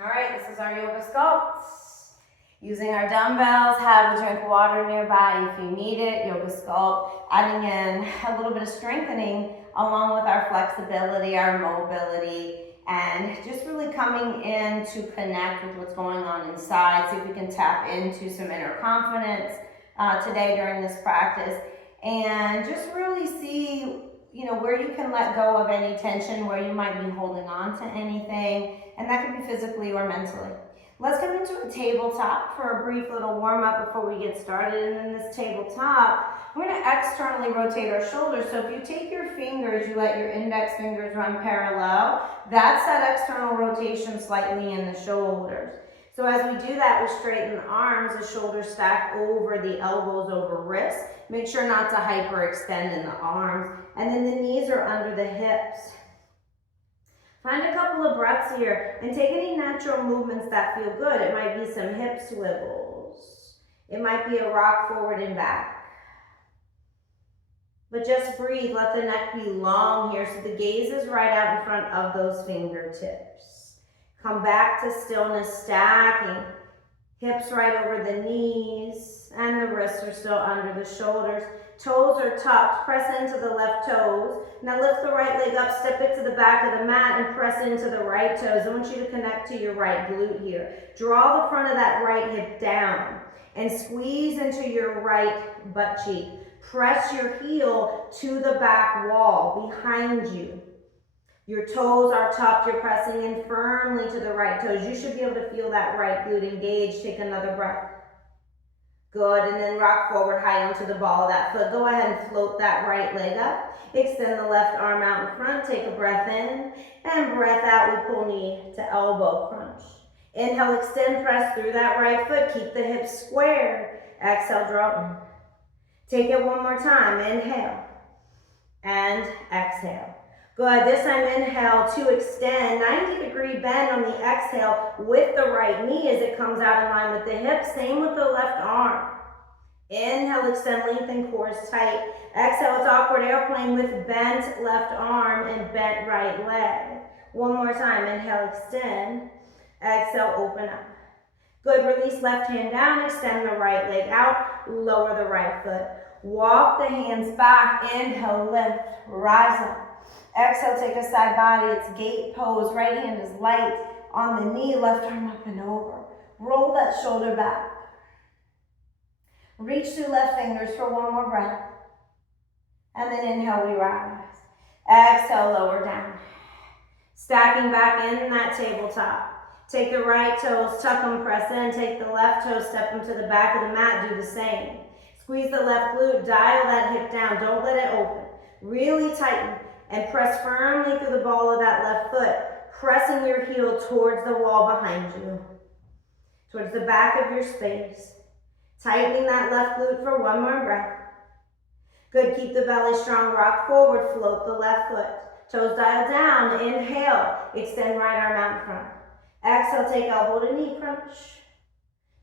All right, this is our yoga sculpt. Using our dumbbells, have a drink of water nearby if you need it. Yoga sculpt, adding in a little bit of strengthening along with our flexibility, our mobility, and just really coming in to connect with what's going on inside. See if we can tap into some inner confidence today during this practice, and just really see where you can let go of any tension, where you might be holding on to anything, and that can be physically or mentally. Let's come into a tabletop for a brief little warm-up before we get started. And in this tabletop, we're going to externally rotate our shoulders. So if you take your fingers, you let your index fingers run parallel. That's that external rotation slightly in the shoulders. So as we do that, we straighten the arms, the shoulders stack over, the elbows over wrists. Make sure not to hyperextend in the arms. And then the knees are under the hips. Find a couple of breaths here and take any natural movements that feel good. It might be some hip swivels. It might be a rock forward and back. But just breathe, let the neck be long here so the gaze is right out in front of those fingertips. Come back to stillness, stacking. Hips right over the knees and the wrists are still under the shoulders. Toes are tucked, press into the left toes. Now lift the right leg up, step it to the back of the mat and press into the right toes. I want you to connect to your right glute here. Draw the front of that right hip down and squeeze into your right butt cheek. Press your heel to the back wall behind you. Your toes are tucked, you're pressing in firmly to the right toes. You should be able to feel that right glute engaged. Take another breath. Good, and then rock forward high onto the ball of that foot. Go ahead and float that right leg up. Extend the left arm out in front. Take a breath in, and breath out. We pull knee to elbow crunch. Inhale, extend, press through that right foot. Keep the hips square. Exhale, draw in. Take it one more time. Inhale, and exhale. Good, this time inhale to extend, 90-degree bend on the exhale with the right knee as it comes out in line with the hip. Same with the left arm. Inhale, extend, lengthen, core is tight. Exhale, it's awkward airplane with bent left arm and bent right leg. One more time, inhale, extend. Exhale, open up. Good, release left hand down, extend the right leg out, lower the right foot. Walk the hands back, inhale, lift, rise up. Exhale, take a side body, it's gate pose. Right hand is light on the knee, left arm up and over. Roll that shoulder back. Reach through left fingers for one more breath. And then inhale, we rise. Exhale, lower down. Stacking back in that tabletop. Take the right toes, tuck them, press in. Take the left toes, step them to the back of the mat, do the same. Squeeze the left glute, dial that hip down, don't let it open. Really tighten. And press firmly through the ball of that left foot, pressing your heel towards the wall behind you, towards the back of your space. Tightening that left glute for one more breath. Good, keep the belly strong, rock forward, float the left foot. Toes dial down, inhale, extend right arm out in front. Exhale, take elbow to knee crunch.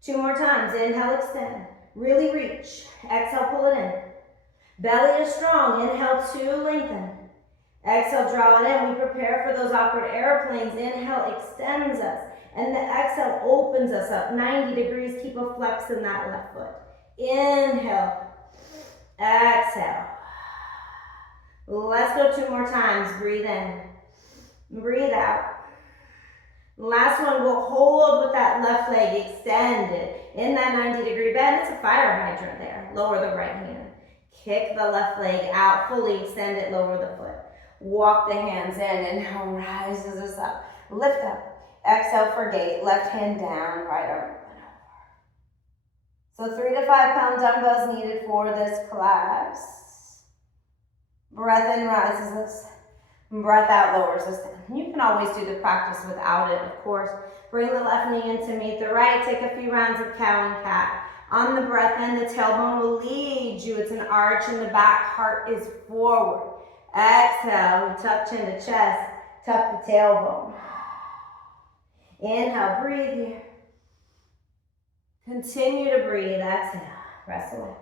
Two more times, inhale, extend. Really reach, exhale, pull it in. Belly is strong, inhale to lengthen. Exhale, draw it in. We prepare for those awkward airplanes. Inhale extends us. And the exhale opens us up 90 degrees. Keep a flex in that left foot. Inhale. Exhale. Let's go 2 more times. Breathe in. Breathe out. Last one, we'll hold with that left leg extended. In that 90-degree bend, it's a fire hydrant there. Lower the right hand. Kick the left leg out. Fully extend it. Lower the foot. Walk the hands in, inhale rises us up. Lift up. Exhale for gate. Left hand down, right arm up and over. So 3 to 5 pound dumbbells needed for this class. Breath in rises us. Breath out lowers us down. You can always do the practice without it, of course. Bring the left knee in to meet the right. Take a few rounds of cow and cat. On the breath in, the tailbone will lead you. It's an arch in the back. Heart is forward. Exhale, we tuck chin to chest, tuck the tailbone. Inhale, breathe here. Continue to breathe, exhale, rest away.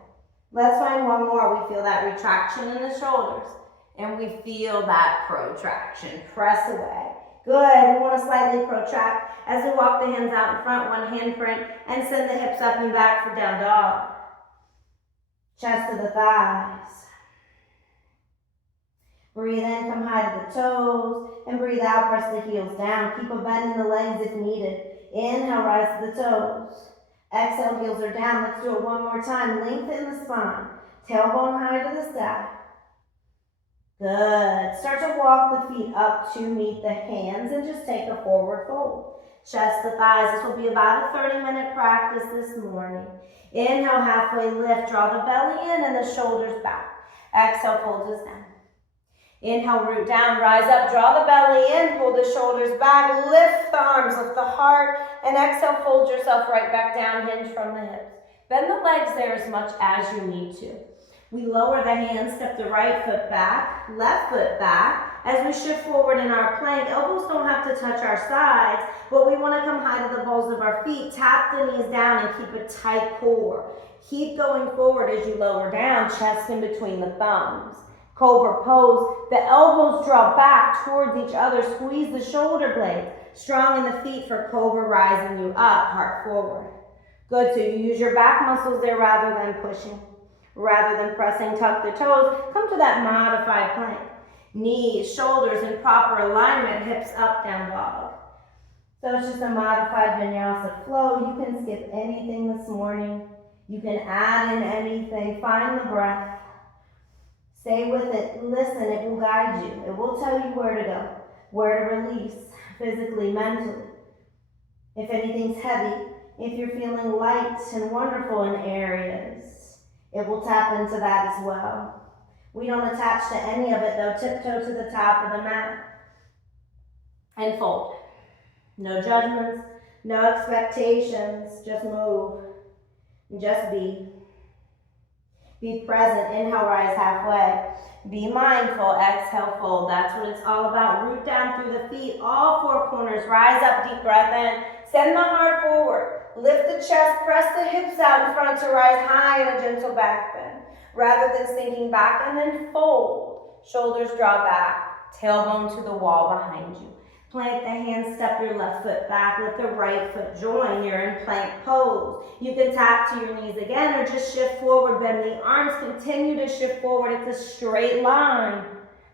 Let's find one more. We feel that retraction in the shoulders, and we feel that protraction. Press away. Good. We want to slightly protract as we walk the hands out in front, one hand print, and send the hips up and back for down dog. Chest to the thighs. Breathe in, come high to the toes, and breathe out, press the heels down. Keep a bend in the legs if needed. Inhale, rise to the toes. Exhale, heels are down. Let's do it one more time. Lengthen the spine. Tailbone high to the sky. Good. Start to walk the feet up to meet the hands and just take a forward fold. Chest to thighs. This will be about a 30-minute practice this morning. Inhale, halfway lift. Draw the belly in and the shoulders back. Exhale, fold us down. Inhale, root down, rise up, draw the belly in, pull the shoulders back, lift the arms, lift the heart, and exhale, fold yourself right back down, hinge from the hips. Bend the legs there as much as you need to. We lower the hands, step the right foot back, left foot back. As we shift forward in our plank, elbows don't have to touch our sides, but we want to come high to the balls of our feet, tap the knees down and keep a tight core. Keep going forward as you lower down, chest in between the thumbs. Cobra pose, the elbows draw back towards each other, squeeze the shoulder blades, strong in the feet for cobra, rising you up, heart forward. Good, so you use your back muscles there rather than pushing, rather than pressing, tuck the toes, come to that modified plank. Knees, shoulders in proper alignment, hips up, down dog. So it's just a modified vinyasa flow. You can skip anything this morning. You can add in anything, find the breath. Stay with it, listen, it will guide you. It will tell you where to go, where to release, physically, mentally. If anything's heavy, if you're feeling light and wonderful in areas, it will tap into that as well. We don't attach to any of it though, tiptoe to the top of the mat. And fold. No judgments, no expectations, just move, just be. Be present, inhale, rise halfway. Be mindful, exhale, fold. That's what it's all about. Root down through the feet, all four corners. Rise up, deep breath in. Send the heart forward. Lift the chest, press the hips out in front to rise high in a gentle back bend. Rather than sinking back and then fold. Shoulders draw back, tailbone to the wall behind you. Plant the hands, step your left foot back, let the right foot join. You're in plank pose. You can tap to your knees again or just shift forward, bend the arms, continue to shift forward. It's a straight line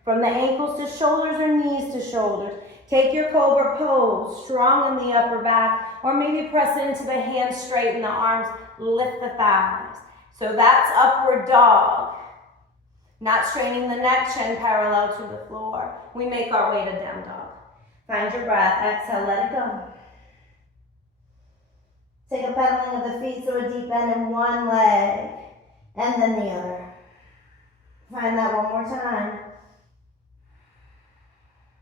from the ankles to shoulders or knees to shoulders. Take your cobra pose, strong in the upper back, or maybe press into the hands, straighten the arms, lift the thighs. So that's upward dog. Not straining the neck, chin parallel to the floor. We make our way to down dog. Find your breath, exhale, let it go. Take a pedaling of the feet, so a deep bend in one leg, and then the other. Find that one more time.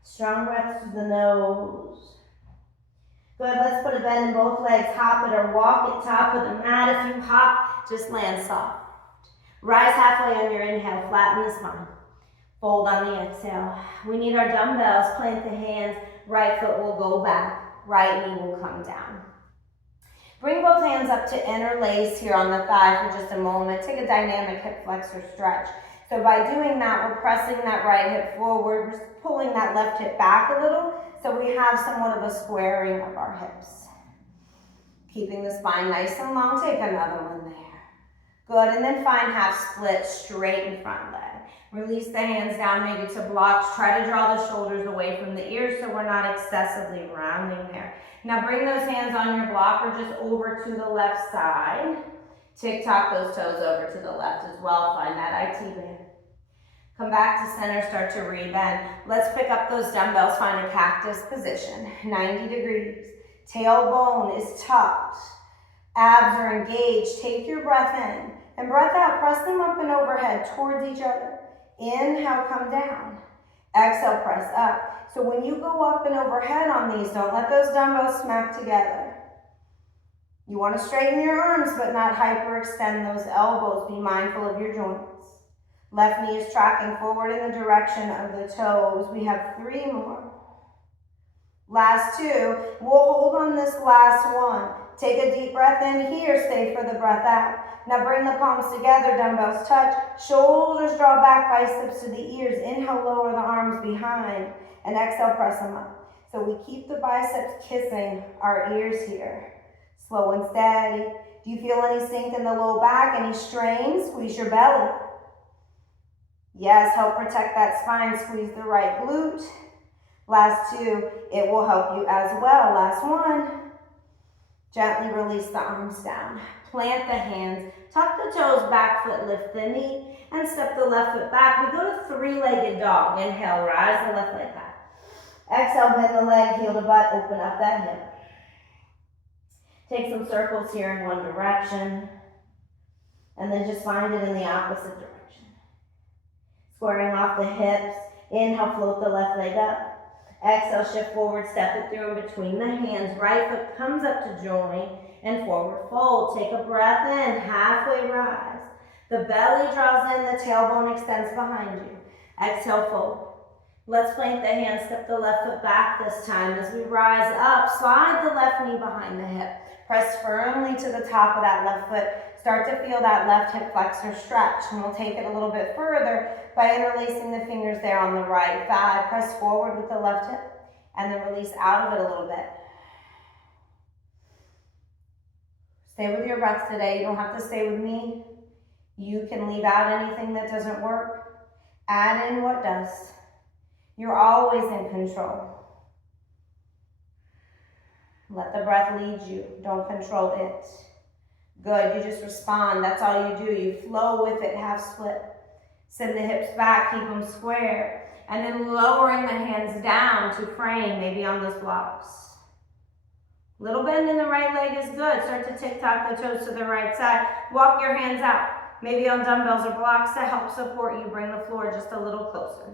Strong breath through the nose. Good, let's put a bend in both legs, hop it or walk it, top of the mat. If you hop, just land soft. Rise halfway on your inhale, flatten the spine. Fold on the exhale. We need our dumbbells, plant the hands, right foot will go back, right knee will come down. Bring both hands up to interlace here on the thigh for just a moment. Take a dynamic hip flexor stretch. So by doing that, we're pressing that right hip forward, we're pulling that left hip back a little, so we have somewhat of a squaring of our hips. Keeping the spine nice and long, take another one there. Good, and then find half split straight in front leg. Release the hands down maybe to blocks. Try to draw the shoulders away from the ears so we're not excessively rounding there. Now bring those hands on your block or just over to the left side. Tick-tock those toes over to the left as well. Find that IT band. Come back to center, start to rebend. Let's pick up those dumbbells, find a cactus position. 90 degrees. Tailbone is tucked. Abs are engaged. Take your breath in and breath out. Press them up and overhead towards each other. Inhale, come down. Exhale, press up. So when you go up and overhead on these, don't let those dumbbells smack together. You want to straighten your arms, but not hyperextend those elbows. Be mindful of your joints. Left knee is tracking forward in the direction of the toes. We have 3 more. Last 2. We'll hold on this last one. Take a deep breath in here. Stay for the breath out. Now bring the palms together, dumbbells touch, shoulders draw back, biceps to the ears. Inhale, lower the arms behind, and exhale, press them up. So we keep the biceps kissing our ears here. Slow and steady. Do you feel any sink in the low back? Any strain? Squeeze your belly. Yes, help protect that spine. Squeeze the right glute. Last two, it will help you as well. Last one. Gently release the arms down. Plant the hands. Tuck the toes, back foot, lift the knee, and step the left foot back. We go to three-legged dog. Inhale, rise the left leg back. Exhale, bend the leg, heel to butt, open up that hip. Take some circles here in one direction, and then just find it in the opposite direction. Squaring off the hips. Inhale, float the left leg up. Exhale, shift forward, step it through in between the hands. Right foot comes up to join and forward fold. Take a breath in, halfway rise. The belly draws in, the tailbone extends behind you. Exhale, fold. Let's plant the hands, step the left foot back this time. As we rise up, slide the left knee behind the hip. Press firmly to the top of that left foot. Start to feel that left hip flexor stretch. And we'll take it a little bit further by interlacing the fingers there on the right thigh. Press forward with the left hip and then release out of it a little bit. Stay with your breath today. You don't have to stay with me. You can leave out anything that doesn't work. Add in what does. You're always in control. Let the breath lead you. Don't control it. Good, you just respond. That's all you do. You flow with it, half split. Send the hips back, keep them square. And then lowering the hands down to frame, maybe on those blocks. Little bend in the right leg is good. Start to tick-tock the toes to the right side. Walk your hands out, maybe on dumbbells or blocks to help support you. Bring the floor just a little closer.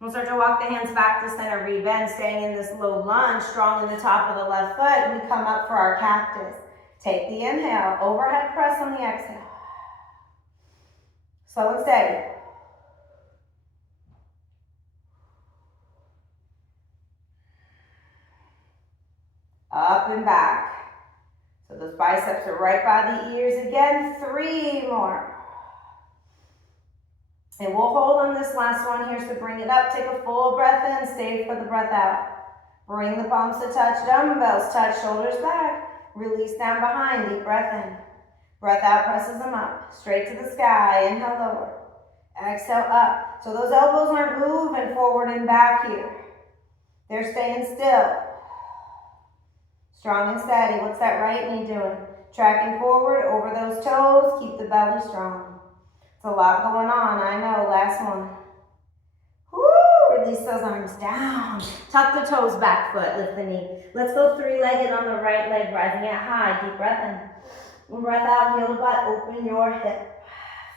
We'll start to walk the hands back to center, rebend, staying in this low lunge, strong in the top of the left foot. We come up for our cactus. Take the inhale, overhead press on the exhale. Slow and steady. Up and back. So those biceps are right by the ears again. 3 more. And we'll hold on this last one here, so bring it up, take a full breath in, stay for the breath out. Bring the palms to touch, dumbbells, touch shoulders back, release down behind, deep breath in. Breath out presses them up, straight to the sky, inhale lower. Exhale up. So those elbows aren't moving forward and back here. They're staying still. Strong and steady. What's that right knee doing? Tracking forward over those toes, keep the belly strong. It's a lot going on, I know. Last one. Woo! Release those arms down. Tuck the toes, back foot, lift the knee. Let's go three-legged on the right leg, rising at high. Deep breath in. Breath out, heel to butt, open your hip.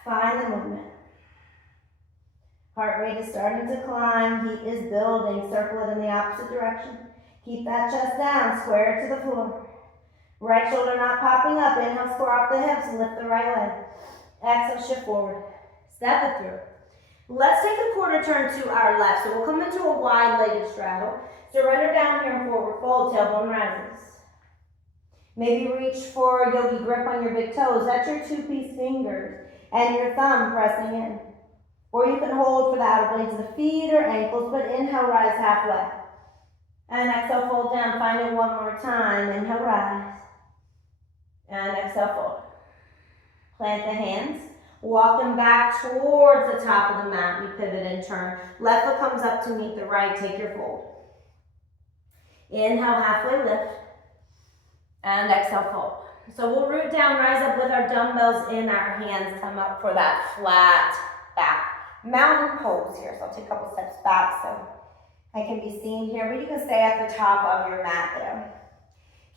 Find the movement. Heart rate is starting to climb. Heat is building. Circle it in the opposite direction. Keep that chest down, square it to the floor. Right shoulder not popping up. Inhale, square off the hips and lift the right leg. Exhale, shift forward. Step it through. Let's take a quarter turn to our left. So we'll come into a wide-legged straddle. Surrender down here and forward fold, tailbone rises. Maybe reach for a yogi grip on your big toes. That's your two-piece fingers and your thumb pressing in. Or you can hold for the outer blades of the feet or ankles, but inhale, rise halfway. And exhale, fold down. Find it one more time. Inhale, rise. And exhale, fold. Plant the hands. Walk them back towards the top of the mat. We pivot and turn. Left foot comes up to meet the right. Take your fold. Inhale, halfway lift. And exhale, fold. So we'll root down, rise up with our dumbbells in our hands. Come up for that flat back. Mountain pose here. So I'll take a couple steps back so I can be seen here. But you can stay at the top of your mat there.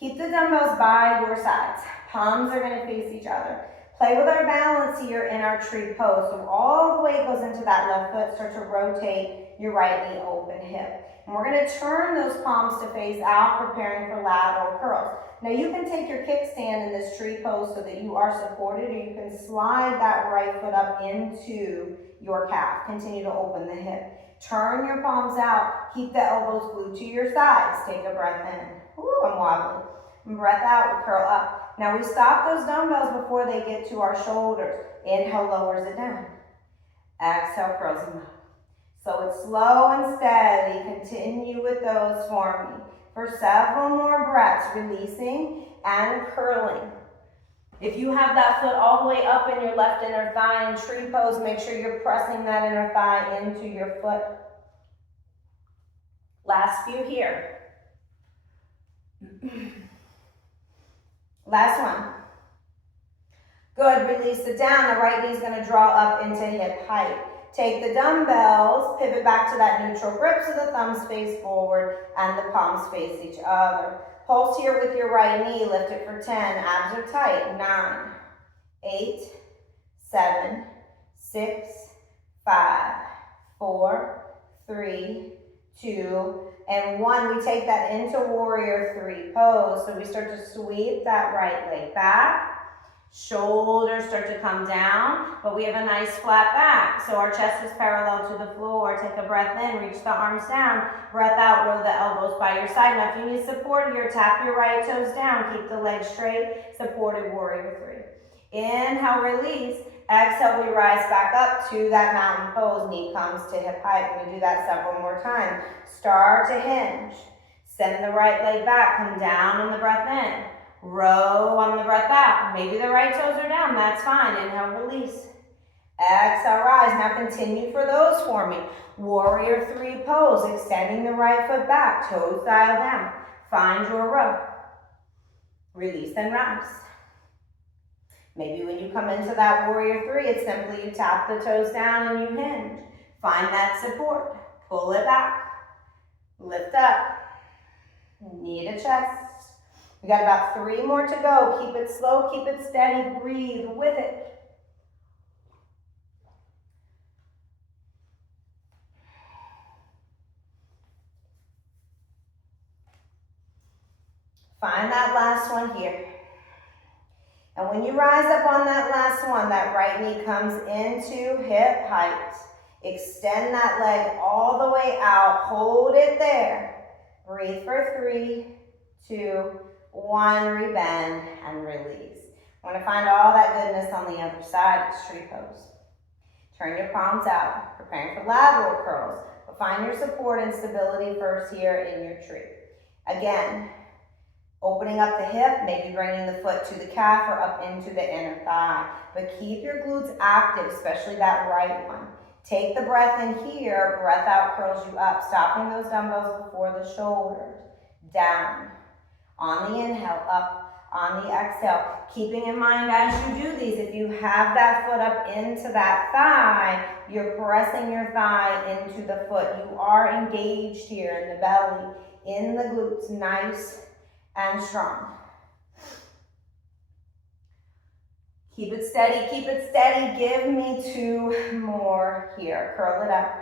Keep the dumbbells by your sides. Palms are going to face each other. Play with our balance here in our tree pose. So all the weight goes into that left foot. Start to rotate your right knee, open hip. And we're going to turn those palms to face out, preparing for lateral curls. Now you can take your kickstand in this tree pose so that you are supported, or you can slide that right foot up into your calf. Continue to open the hip. Turn your palms out. Keep the elbows glued to your sides. Take a breath in. Ooh, I'm wobbly. And breath out, we curl up. Now we stop those dumbbells before they get to our shoulders. Inhale, lowers it down. Exhale, curls them up. So it's slow and steady. Continue with those for me. For several more breaths, releasing and curling. If you have that foot all the way up in your left inner thigh in tree pose, make sure you're pressing that inner thigh into your foot. Last few here. Last one. Good, release it down. The right knee is going to draw up into hip height. Take the dumbbells, pivot back to that neutral grip so the thumbs face forward and the palms face each other. Pulse here with your right knee, lift it for 10, abs are tight, 9, 8, 7, 6, 5, 4, 3, 2, and 1. We take that into warrior 3 pose. So we start to sweep that right leg back. Shoulders start to come down, but we have a nice flat back. So our chest is parallel to the floor. Take a breath in, reach the arms down. Breath out, roll the elbows by your side. Now if you need support here, tap your right toes down. Keep the legs straight, supported warrior 3. Inhale, release. Exhale, we rise back up to that mountain pose. Knee comes to hip height. We do that several more times. Start to hinge. Send the right leg back. Come down on the breath in. Row on the breath out. Maybe the right toes are down. That's fine. Inhale, release. Exhale, rise. Now continue for those for me. Warrior 3 pose. Extending the right foot back. Toes dial down. Find your row. Release and rise. Maybe when you come into that warrior 3, it's simply you tap the toes down and you hinge. Find that support. Pull it back. Lift up. Knee to chest. We got about 3 more to go. Keep it slow, keep it steady, breathe with it. Find that last one here. And when you rise up on that last one, that right knee comes into hip height. Extend that leg all the way out. Hold it there. Breathe for 3, 2, 1, rebend and release. I want to find all that goodness on the other side. It's tree pose. Turn your palms out, preparing for lateral curls. But find your support and stability first here in your tree. Again, opening up the hip, maybe bringing the foot to the calf or up into the inner thigh. But keep your glutes active, especially that right one. Take the breath in here, breath out curls you up, stopping those dumbbells before the shoulders. Down. On the inhale, up. On the exhale. Keeping in mind as you do these, if you have that foot up into that thigh, you're pressing your thigh into the foot. You are engaged here in the belly, in the glutes, nice and strong. Keep it steady, keep it steady. Give me 2 more here. Curl it up.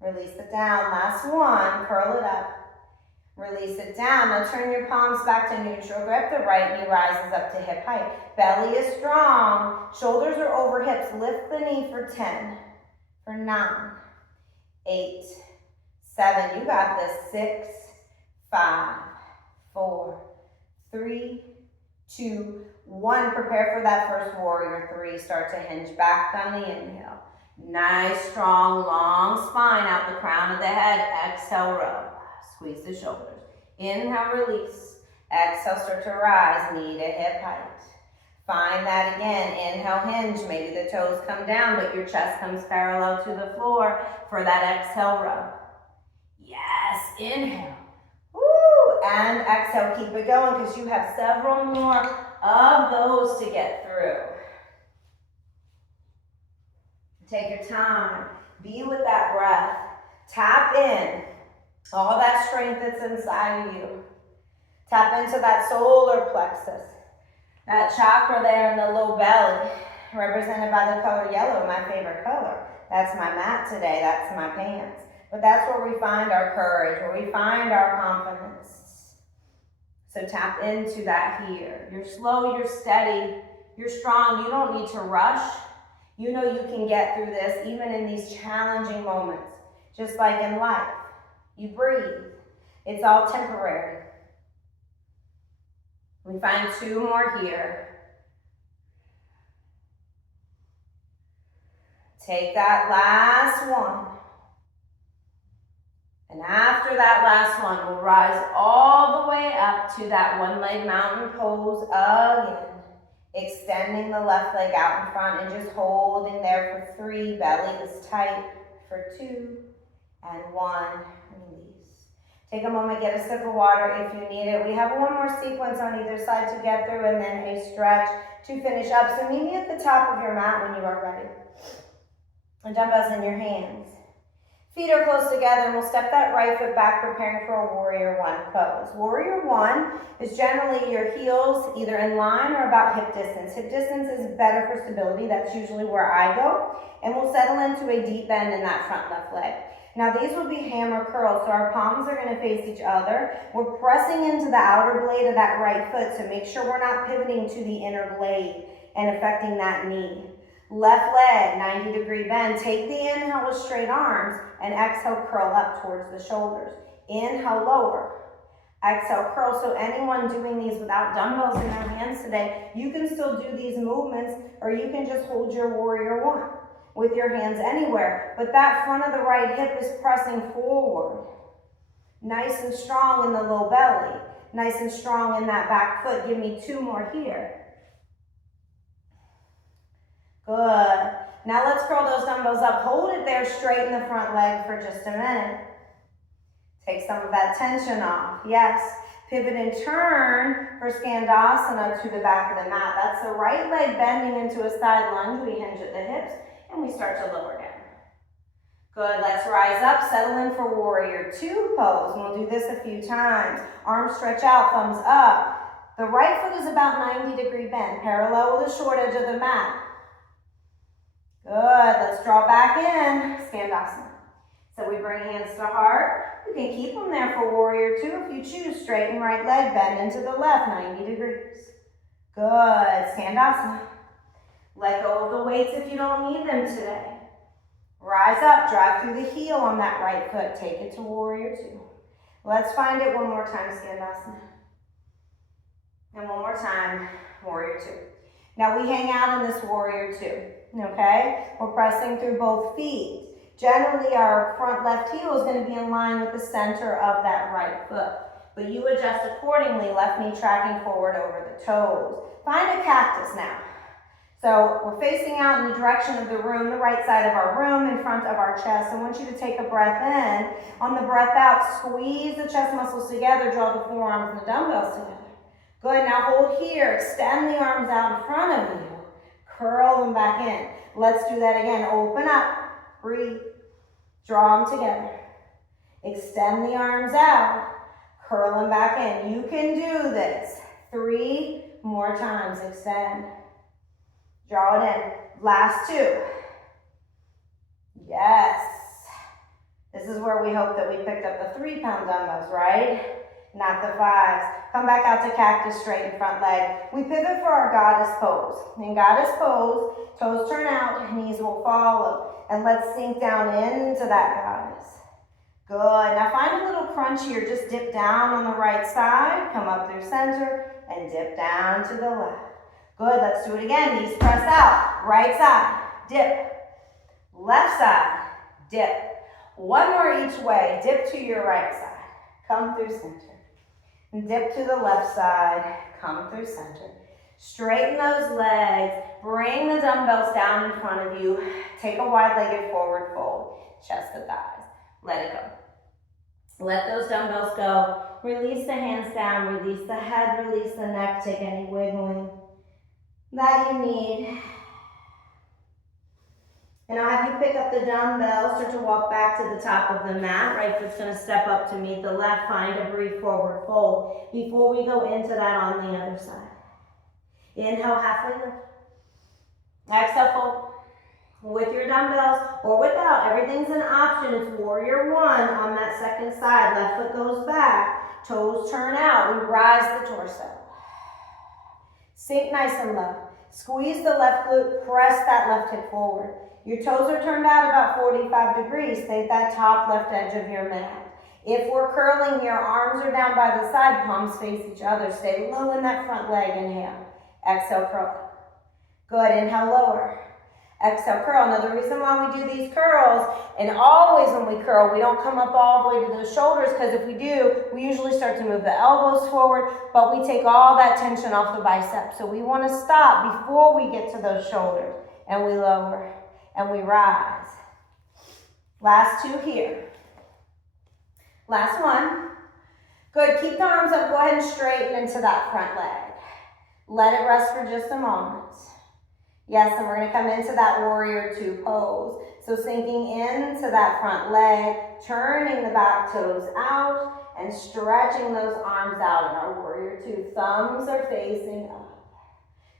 Release it down. Last one, curl it up. Release it down. Now turn your palms back to neutral grip. The right knee rises up to hip height. Belly is strong. Shoulders are over hips. Lift the knee for 10, for 9, 8, 7. You got this. 6, 5, 4, 3, 2, 1. Prepare for that first warrior 3. Start to hinge back on the inhale. Nice, strong, long spine out the crown of the head. Exhale, row. Squeeze the shoulders. Inhale, release. Exhale, start to rise. Knee to hip height. Find that again. Inhale, hinge. Maybe the toes come down, but your chest comes parallel to the floor for that exhale row. Yes, inhale. Woo! And exhale, keep it going because you have several more of those to get through. Take your time. Be with that breath. Tap in all that strength that's inside of you. Tap into that solar plexus, that chakra there in the low belly, represented by the color yellow, my favorite color. That's my mat today. That's my pants. But that's where we find our courage, where we find our confidence. So tap into that here. You're slow, you're steady, you're strong. You don't need to rush. You know you can get through this even in these challenging moments, just like in life. You breathe. It's all temporary. We find 2 more here. Take that last one. And after that last one, we'll rise all the way up to that one-leg mountain pose again. Extending the left leg out in front and just holding there for 3. Belly is tight for 2 and 1. Release. Take a moment, get a sip of water if you need it. We have one more sequence on either side to get through and then a stretch to finish up. So meet me at the top of your mat when you are ready. And dumbbells in your hands. Feet are close together and we'll step that right foot back, preparing for a warrior 1 pose. Warrior 1 is generally your heels either in line or about hip distance. Hip distance is better for stability. That's usually where I go. And we'll settle into a deep bend in that front left leg. Now these will be hammer curls, so our palms are going to face each other. We're pressing into the outer blade of that right foot, so make sure we're not pivoting to the inner blade and affecting that knee. Left leg, 90-degree bend. Take the inhale with straight arms and exhale, curl up towards the shoulders. Inhale, lower. Exhale, curl. So anyone doing these without dumbbells in their hands today, you can still do these movements, or you can just hold your warrior 1 with your hands anywhere. But that front of the right hip is pressing forward. Nice and strong in the low belly. Nice and strong in that back foot. Give me 2 more here. Good. Now let's curl those dumbbells up. Hold it there, straighten the front leg for just a minute. Take some of that tension off. Yes. Pivot and turn for Skandasana to the back of the mat. That's the right leg bending into a side lunge. We hinge at the hips and we start to lower down. Good. Let's rise up, settle in for warrior 2 pose. And we'll do this a few times. Arms stretch out, thumbs up. The right foot is about 90-degree bend, parallel with the short edge of the mat. Good, let's draw back in, Skandasana. So we bring hands to heart. You can keep them there for warrior 2 if you choose. Straighten right leg, bend into the left, 90 degrees. Good, Skandasana. Let go of the weights if you don't need them today. Rise up, drive through the heel on that right foot. Take it to warrior 2. Let's find it one more time, Skandasana. And one more time, warrior 2. Now we hang out in this warrior 2, okay? We're pressing through both feet. Generally, our front left heel is going to be in line with the center of that right foot. But you adjust accordingly, left knee tracking forward over the toes. Find a cactus now. So we're facing out in the direction of the room, the right side of our room, in front of our chest. I want you to take a breath in. On the breath out, squeeze the chest muscles together, draw the forearms and the dumbbells together. Good, now hold here, extend the arms out in front of you. Curl them back in. Let's do that again. Open up, breathe, draw them together. Extend the arms out, curl them back in. You can do this 3 more times. Extend, draw it in. Last 2. Yes. This is where we hope that we picked up the 3-pound dumbbells, right? Not the 5s. Come back out to cactus, straighten front leg. We pivot for our goddess pose. In goddess pose, toes turn out, knees will follow. And let's sink down into that goddess. Good. Now find a little crunch here. Just dip down on the right side, come up through center, and dip down to the left. Good. Let's do it again. Knees press out. Right side, dip. Left side, dip. 1 more each way. Dip to your right side. Come through center. Dip to the left side, come through center. Straighten those legs, bring the dumbbells down in front of you. Take a wide-legged forward fold, chest to thighs. Let it go. Let those dumbbells go. Release the hands down, release the head, release the neck. Take any wiggling that you need. And I'll have you pick up the dumbbells, start to walk back to the top of the mat. Right foot's going to step up to meet the left. Find a brief forward fold before we go into that on the other side. Inhale, halfway lift. Exhale, fold. With your dumbbells or without, everything's an option. It's warrior 1 on that second side. Left foot goes back, toes turn out. We rise the torso. Sink nice and low. Squeeze the left glute, press that left hip forward. Your toes are turned out about 45 degrees. Think that top left edge of your mat. If we're curling here, arms are down by the side, palms face each other. Stay low in that front leg. Inhale. Exhale, curl. Good. Inhale, lower. Exhale, curl. Now the reason why we do these curls, and always when we curl, we don't come up all the way to those shoulders, because if we do, we usually start to move the elbows forward, but we take all that tension off the biceps. So we want to stop before we get to those shoulders, and we lower, and we rise. Last two here. Last one. Good, keep the arms up, go ahead and straighten into that front leg. Let it rest for just a moment. Yes, and we're gonna come into that warrior two pose. So sinking into that front leg, turning the back toes out, and stretching those arms out in our warrior two. Thumbs are facing up.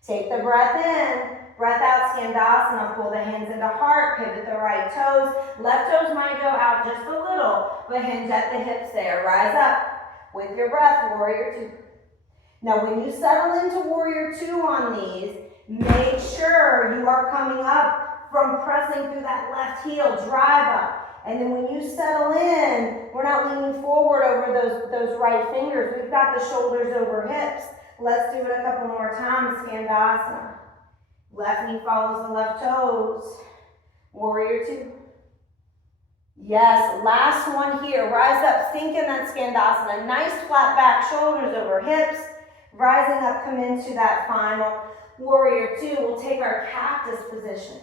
Take the breath in, breath out, skandasana, pull the hands into heart, pivot the right toes. Left toes might go out just a little, but hinge at the hips there. Rise up with your breath, warrior two. Now when you settle into warrior two on these, make sure you are coming up from pressing through that left heel, drive up. And then when you settle in, we're not leaning forward over those right fingers. We've got the shoulders over hips. Let's do it a couple more times, skandasana. Left knee follows the left toes. Warrior two. Yes, last one here. Rise up, sink in that skandasana. Nice flat back, shoulders over hips. Rising up, come into that final warrior two. We'll take our cactus position.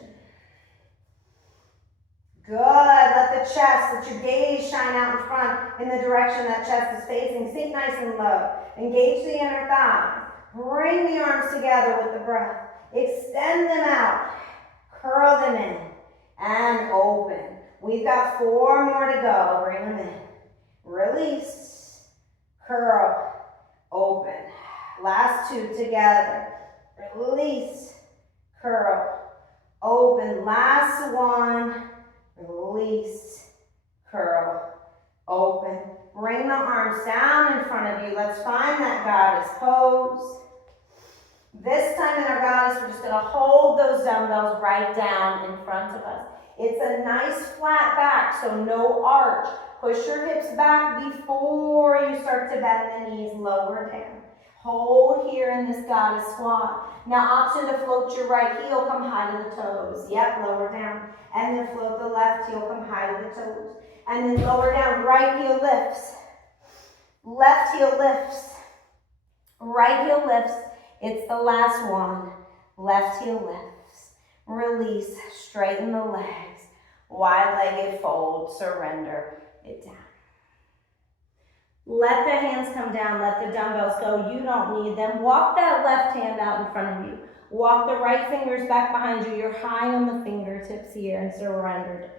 Good. Let the chest, let your gaze shine out in front in the direction that chest is facing. Sink nice and low. Engage the inner thighs. Bring the arms together with the breath. Extend them out. Curl them in. And open. We've got 4 more to go. Bring them in. Release. Curl. Open. Last 2 together. Release. Curl. Open. Last 1. Release. Curl. Open. Bring the arms down in front of you. Let's find that goddess pose. This time in our goddess, we're just going to hold those dumbbells right down in front of us. It's a nice flat back, so no arch. Push your hips back before you start to bend the knees, lower down. Hold here in this goddess squat. Now option to float your right heel, come high to the toes. Yep, lower down. And then float the left heel, come high to the toes. And then lower down, right heel lifts. Left heel lifts. Right heel lifts. It's the last one. Left heel lifts. Release, straighten the legs. Wide-legged fold, surrender it down. Let the hands come down, let the dumbbells go. You don't need them. Walk that left hand out in front of you. Walk the right fingers back behind you. You're high on the fingertips here and surrender down.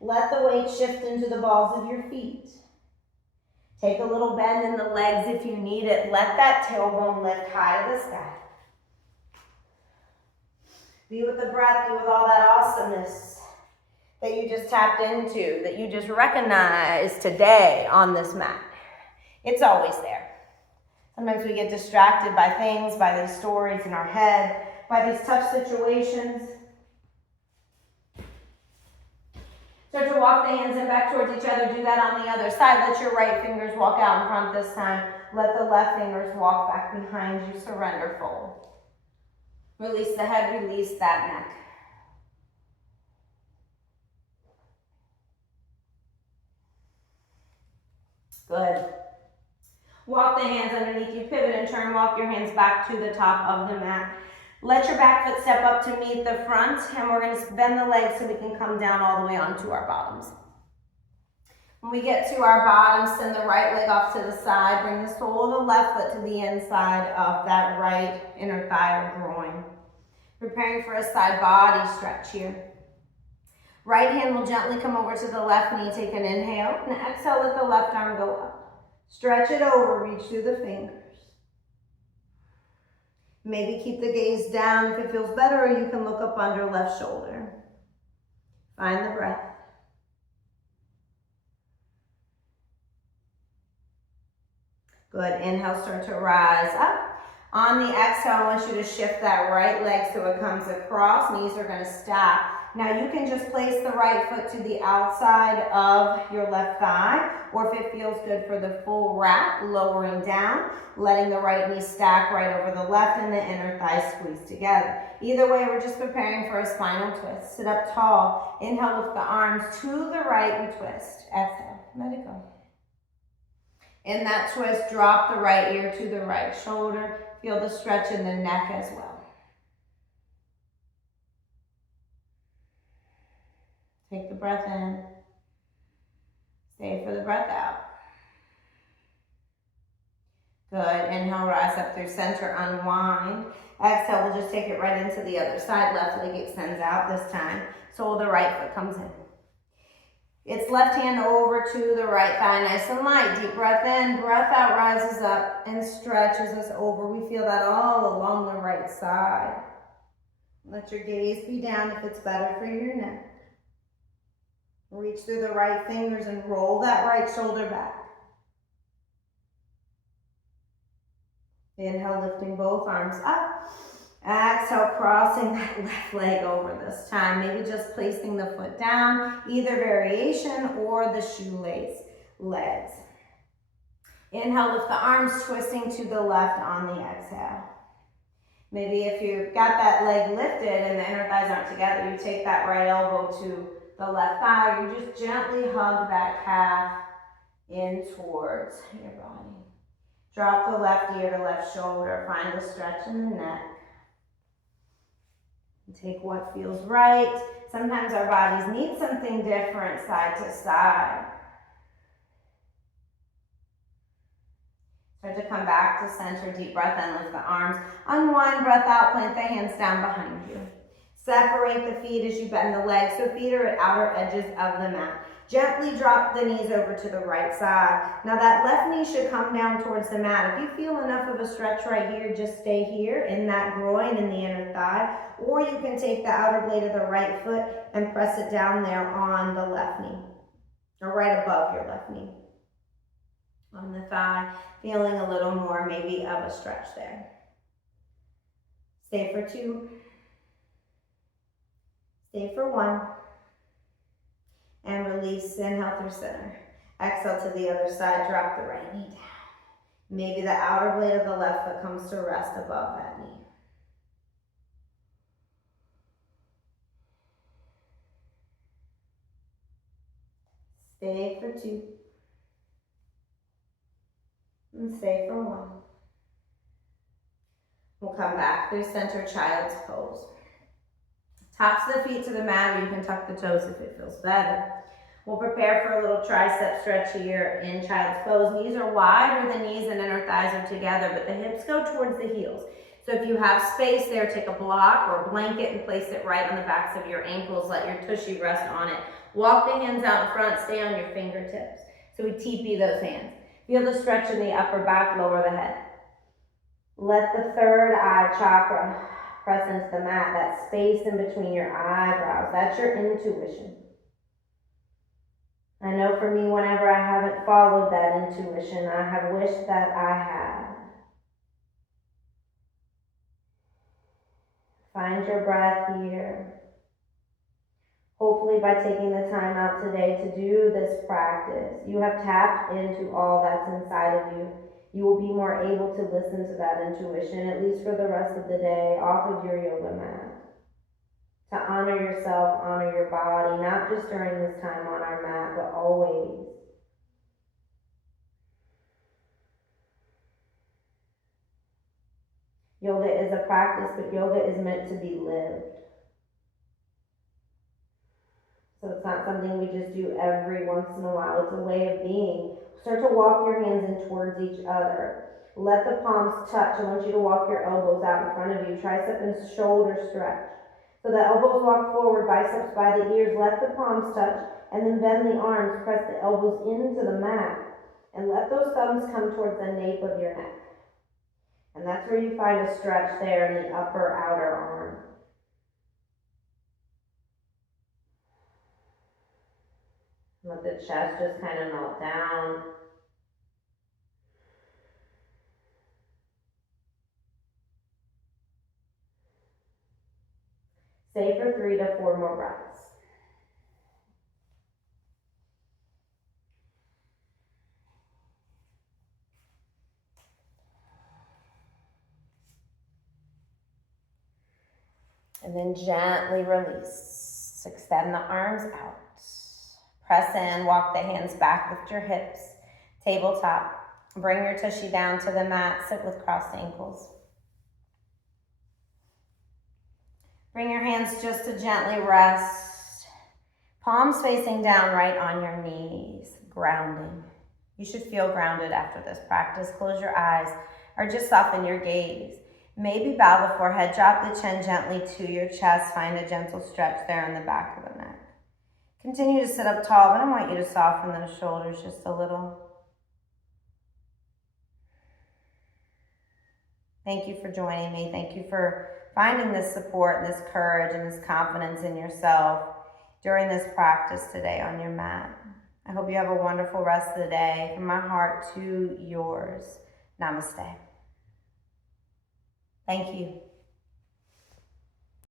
Let the weight shift into the balls of your feet. Take a little bend in the legs if you need it. Let that tailbone lift high to the sky. Be with the breath, be with all that awesomeness that you just tapped into, that you just recognized today on this mat. It's always there. Sometimes we get distracted by things, by these stories in our head, by these tough situations. Start to walk the hands in back towards each other. Do that on the other side. Let your right fingers walk out in front this time. Let the left fingers walk back behind you. Surrender, fold. Release the head, release that neck. Good. Walk the hands underneath you, pivot and turn. Walk your hands back to the top of the mat. Let your back foot step up to meet the front, and we're going to bend the legs so we can come down all the way onto our bottoms. When we get to our bottoms, send the right leg off to the side. Bring the sole of the left foot to the inside of that right inner thigh or groin. Preparing for a side body stretch here. Right hand will gently come over to the left knee. Take an inhale, and exhale, let the left arm go up. Stretch it over, reach through the fingers. Maybe keep the gaze down if it feels better, or you can look up under left shoulder. Find the breath. Good. Inhale, start to rise up. On the exhale, I want you to shift that right leg so it comes across. Knees are going to stack. Now you can just place the right foot to the outside of your left thigh, or if it feels good for the full wrap, lowering down, letting the right knee stack right over the left and the inner thigh squeeze together. Either way, we're just preparing for a spinal twist. Sit up tall. Inhale, lift the arms to the right and twist. Exhale, let it go. In that twist, drop the right ear to the right shoulder. Feel the stretch in the neck as well. Take the breath in. Stay for the breath out. Good. Inhale, rise up through center, unwind. Exhale, we'll just take it right into the other side. Left leg extends out this time. Sole of the right foot comes in. It's left hand over to the right thigh, nice and light. Deep breath in, breath out, rises up and stretches us over. We feel that all along the right side. Let your gaze be down if it's better for your neck. Reach through the right fingers and roll that right shoulder back. Inhale, lifting both arms up. Exhale, crossing that left leg over this time. Maybe just placing the foot down, either variation or the shoelace legs. Inhale, lift the arms, twisting to the left on the exhale. Maybe if you've got that leg lifted and the inner thighs aren't together, you take that right elbow to the left thigh. You just gently hug that calf in towards your body. Drop the left ear to left shoulder. Find the stretch in the neck. Take what feels right. Sometimes our bodies need something different side to side. Start to come back to center. Deep breath in, lift the arms. Unwind, breath out, plant the hands down behind you. Separate the feet as you bend the legs, so feet are at outer edges of the mat. Gently drop the knees over to the right side. Now that left knee should come down towards the mat. If you feel enough of a stretch right here, just stay here in that groin in the inner thigh. Or you can take the outer blade of the right foot and press it down there on the left knee. Or right above your left knee. On the thigh, feeling a little more maybe of a stretch there. Stay for 2. Stay for 1. And release, inhale through center. Exhale to the other side, drop the right knee down. Maybe the outer blade of the left foot comes to rest above that knee. Stay for 2. And stay for 1. We'll come back through center, child's pose. Tops of the feet to the mat, or you can tuck the toes if it feels better. We'll prepare for a little tricep stretch here in child's pose. Knees are wide where the knees and inner thighs are together, but the hips go towards the heels. So if you have space there, take a block or a blanket and place it right on the backs of your ankles. Let your tushy rest on it. Walk the hands out in front, stay on your fingertips. So we TP those hands. Feel the stretch in the upper back, lower the head. Let the third eye chakra press into the mat, that space in between your eyebrows. That's your intuition. I know for me, whenever I haven't followed that intuition, I have wished that I had. Find your breath here. Hopefully by taking the time out today to do this practice, you have tapped into all that's inside of you. You will be more able to listen to that intuition, at least for the rest of the day, off of your yoga mat. To honor yourself, honor your body, not just during this time on our mat, but always. Yoga is a practice, but yoga is meant to be lived. So it's not something we just do every once in a while. It's a way of being. Start to walk your hands in towards each other. Let the palms touch. I want you to walk your elbows out in front of you. Tricep and shoulder stretch. So the elbows walk forward, biceps by the ears. Let the palms touch. And then bend the arms. Press the elbows into the mat. And let those thumbs come towards the nape of your neck. And that's where you find a stretch there in the upper outer arm. Let the chest just kind of melt down. Stay for 3 to 4 more breaths. And then gently release. Extend the arms out. Press in, walk the hands back, lift your hips, tabletop. Bring your tushy down to the mat, sit with crossed ankles. Bring your hands just to gently rest. Palms facing down right on your knees, grounding. You should feel grounded after this practice. Close your eyes or just soften your gaze. Maybe bow the forehead, drop the chin gently to your chest. Find a gentle stretch there in the back of the neck. Continue to sit up tall, but I want you to soften those shoulders just a little. Thank you for joining me. Thank you for finding this support and this courage and this confidence in yourself during this practice today on your mat. I hope you have a wonderful rest of the day. From my heart to yours, namaste. Thank you.